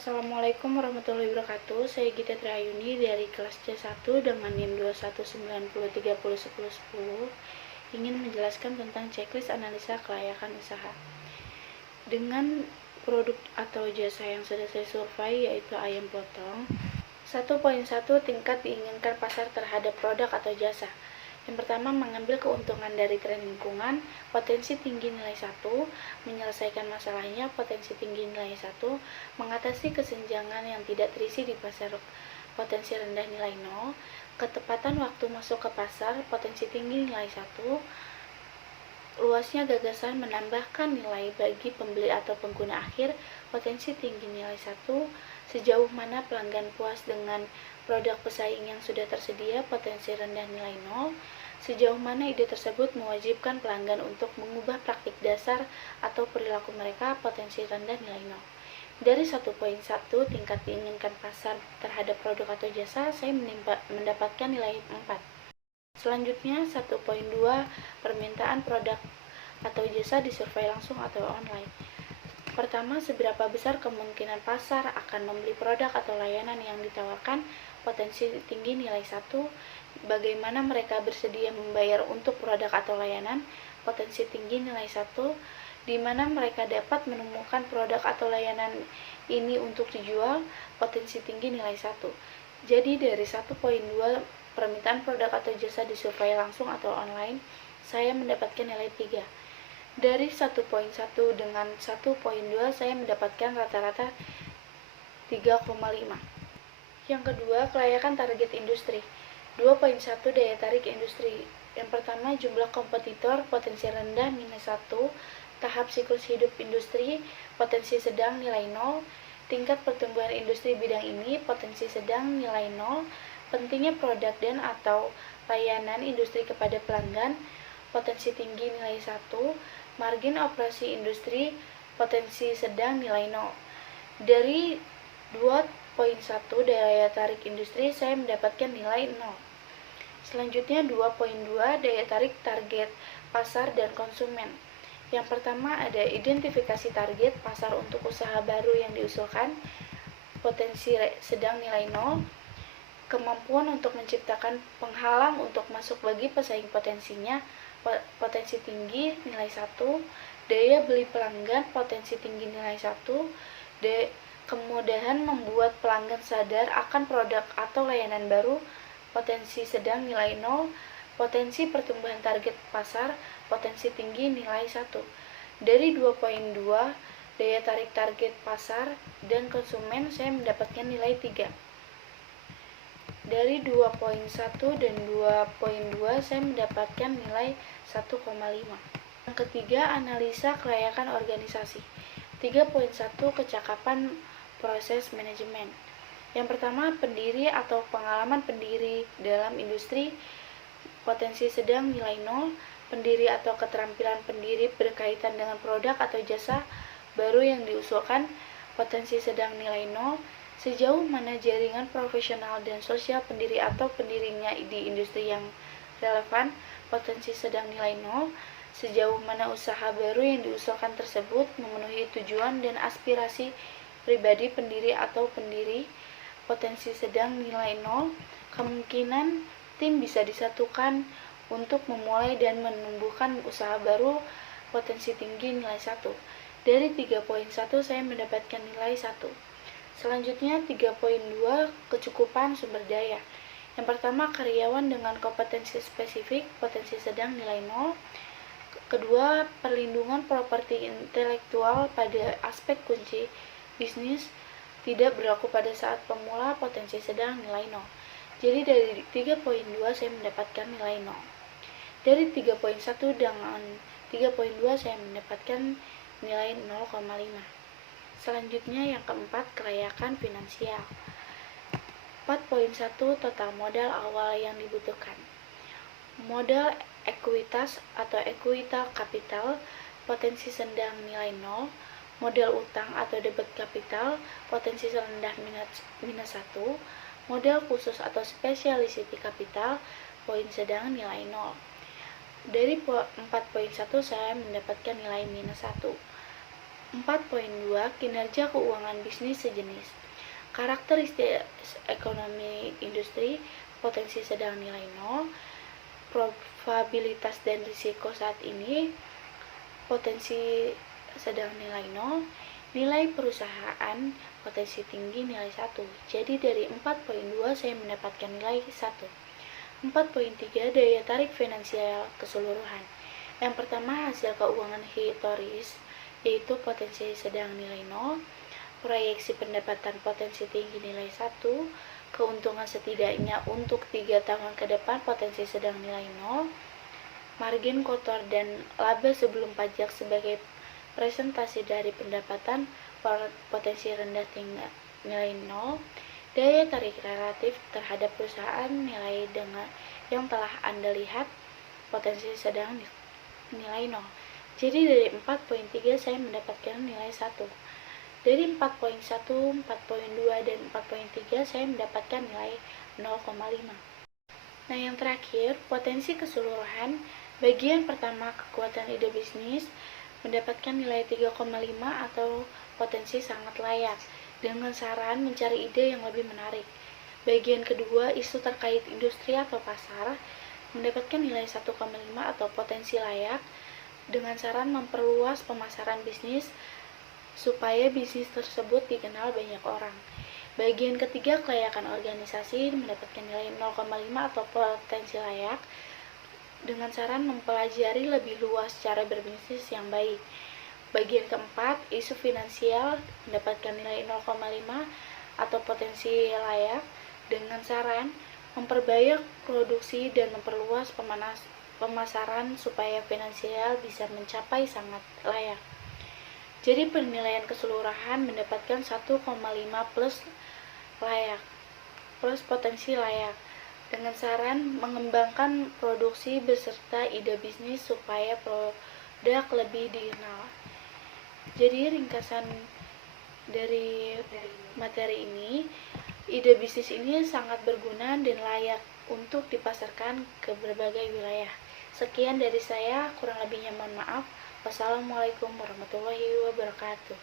Assalamualaikum warahmatullahi wabarakatuh. Saya Gita Trayuni dari kelas C1 dengan NIM 2190301010 ingin menjelaskan tentang checklist analisa kelayakan usaha. Dengan produk atau jasa yang sudah saya survei yaitu ayam potong. 1.1 tingkat diinginkan pasar terhadap produk atau jasa. Yang pertama, mengambil keuntungan dari tren lingkungan, potensi tinggi nilai 1, menyelesaikan masalahnya, potensi tinggi nilai 1, mengatasi kesenjangan yang tidak terisi di pasar, potensi rendah nilai 0, ketepatan waktu masuk ke pasar, potensi tinggi nilai 1, luasnya gagasan menambahkan nilai bagi pembeli atau pengguna akhir, potensi tinggi nilai 1, sejauh mana pelanggan puas dengan produk pesaing yang sudah tersedia, potensi rendah nilai 0, sejauh mana ide tersebut mewajibkan pelanggan untuk mengubah praktik dasar atau perilaku mereka, potensi rendah nilai 0. Dari 1.1 tingkat diinginkan pasar terhadap produk atau jasa, saya mendapatkan nilai 4. Selanjutnya 1.2 permintaan produk atau jasa disurvei langsung atau online. Pertama, seberapa besar kemungkinan pasar akan membeli produk atau layanan yang ditawarkan, potensi tinggi nilai 1, bagaimana mereka bersedia membayar untuk produk atau layanan, potensi tinggi nilai 1, di mana mereka dapat menemukan produk atau layanan ini untuk dijual, potensi tinggi nilai 1. Jadi dari 1.2 permintaan produk atau jasa disurvei langsung atau online, saya mendapatkan nilai 3. Dari 1.1 dengan 1.2 saya mendapatkan rata-rata 3,5. Yang kedua, kelayakan target industri. 2.1 daya tarik industri. Yang pertama, jumlah kompetitor, potensi rendah minus 1, tahap siklus hidup industri, potensi sedang nilai 0, tingkat pertumbuhan industri bidang ini, potensi sedang nilai 0, pentingnya produk dan atau layanan industri kepada pelanggan, potensi tinggi nilai 1, margin operasi industri, potensi sedang nilai 0. Dari 2.1 daya tarik industri saya mendapatkan nilai 0. Selanjutnya 2.2 daya tarik target pasar dan konsumen. Yang pertama ada identifikasi target pasar untuk usaha baru yang diusulkan, potensi sedang nilai 0, kemampuan untuk menciptakan penghalang untuk masuk bagi pesaing potensinya, potensi tinggi nilai 1, daya beli pelanggan, potensi tinggi nilai 1, kemudahan membuat pelanggan sadar akan produk atau layanan baru, potensi sedang nilai 0, potensi pertumbuhan target pasar, potensi tinggi nilai 1. Dari 2.2 daya tarik target pasar dan konsumen saya mendapatkan nilai 3. Dari 2.1 dan 2.2 saya mendapatkan nilai 1,5. Yang ketiga, analisa kelayakan organisasi. 3.1 kecakapan proses manajemen. Yang pertama, pendiri atau pengalaman pendiri dalam industri, potensi sedang nilai 0, pendiri atau keterampilan pendiri berkaitan dengan produk atau jasa baru yang diusulkan, potensi sedang nilai 0, sejauh mana jaringan profesional dan sosial pendiri atau pendirinya di industri yang relevan, potensi sedang nilai 0, sejauh mana usaha baru yang diusulkan tersebut memenuhi tujuan dan aspirasi pribadi pendiri atau pendiri, potensi sedang nilai 0, kemungkinan tim bisa disatukan untuk memulai dan menumbuhkan usaha baru, potensi tinggi nilai 1. Dari 3.1 saya mendapatkan nilai 1. Selanjutnya 3.2 kecukupan sumber daya. Yang pertama, karyawan dengan kompetensi spesifik, potensi sedang nilai 0. Kedua, perlindungan properti intelektual pada aspek kunci bisnis tidak berlaku pada saat pemula, potensi sedang nilai 0. Jadi dari 3.2 saya mendapatkan nilai 0. Dari 3.1 dengan 3.2 saya mendapatkan nilai 0,5. Selanjutnya yang keempat, kelayakan finansial. 4.1 total modal awal yang dibutuhkan. Modal ekuitas atau equita kapital, potensi sedang nilai 0, modal utang atau debit kapital, potensi rendah minus 1, modal khusus atau speciality kapital, poin sedang nilai 0. Dari 4.1 saya mendapatkan nilai minus 1. 4.2 Kinerja keuangan bisnis sejenis. Karakteristik ekonomi industri, potensi sedang nilai 0, probabilitas dan risiko saat ini, potensi sedang nilai 0, nilai perusahaan, potensi tinggi nilai 1. Jadi dari 4.2 saya mendapatkan nilai 1. 4.3 Daya tarik finansial keseluruhan. Yang pertama, hasil keuangan historis, yaitu potensi sedang nilai 0, proyeksi pendapatan potensi tinggi nilai 1, keuntungan setidaknya untuk 3 tahun ke depan potensi sedang nilai 0, margin kotor dan laba sebelum pajak sebagai presentasi dari pendapatan potensi rendah tinggal nilai 0, daya tarik relatif terhadap perusahaan nilai dengan yang telah Anda lihat potensi sedang nilai 0. Jadi dari 4.3 saya mendapatkan nilai 1. Dari 4.1, 4.2 dan 4.3 saya mendapatkan nilai 0,5. Nah, yang terakhir, potensi keseluruhan. Bagian pertama, kekuatan ide bisnis mendapatkan nilai 3,5 atau potensi sangat layak dengan saran mencari ide yang lebih menarik. Bagian kedua, isu terkait industri atau pasar mendapatkan nilai 1,5 atau potensi layak dengan saran memperluas pemasaran bisnis supaya bisnis tersebut dikenal banyak orang. Bagian ketiga, kelayakan organisasi mendapatkan nilai 0,5 atau potensi layak dengan saran mempelajari lebih luas cara berbisnis yang baik. Bagian keempat, isu finansial mendapatkan nilai 0,5 atau potensi layak dengan saran memperbanyak produksi dan memperluas pemasaran supaya finansial bisa mencapai sangat layak. Jadi penilaian keseluruhan mendapatkan 1,5 plus layak plus potensi layak dengan saran mengembangkan produksi beserta ide bisnis supaya produk lebih dikenal. Jadi ringkasan dari materi ini, ide bisnis ini sangat berguna dan layak untuk dipasarkan ke berbagai wilayah. Sekian dari saya, kurang lebihnya mohon maaf. Wassalamualaikum warahmatullahi wabarakatuh.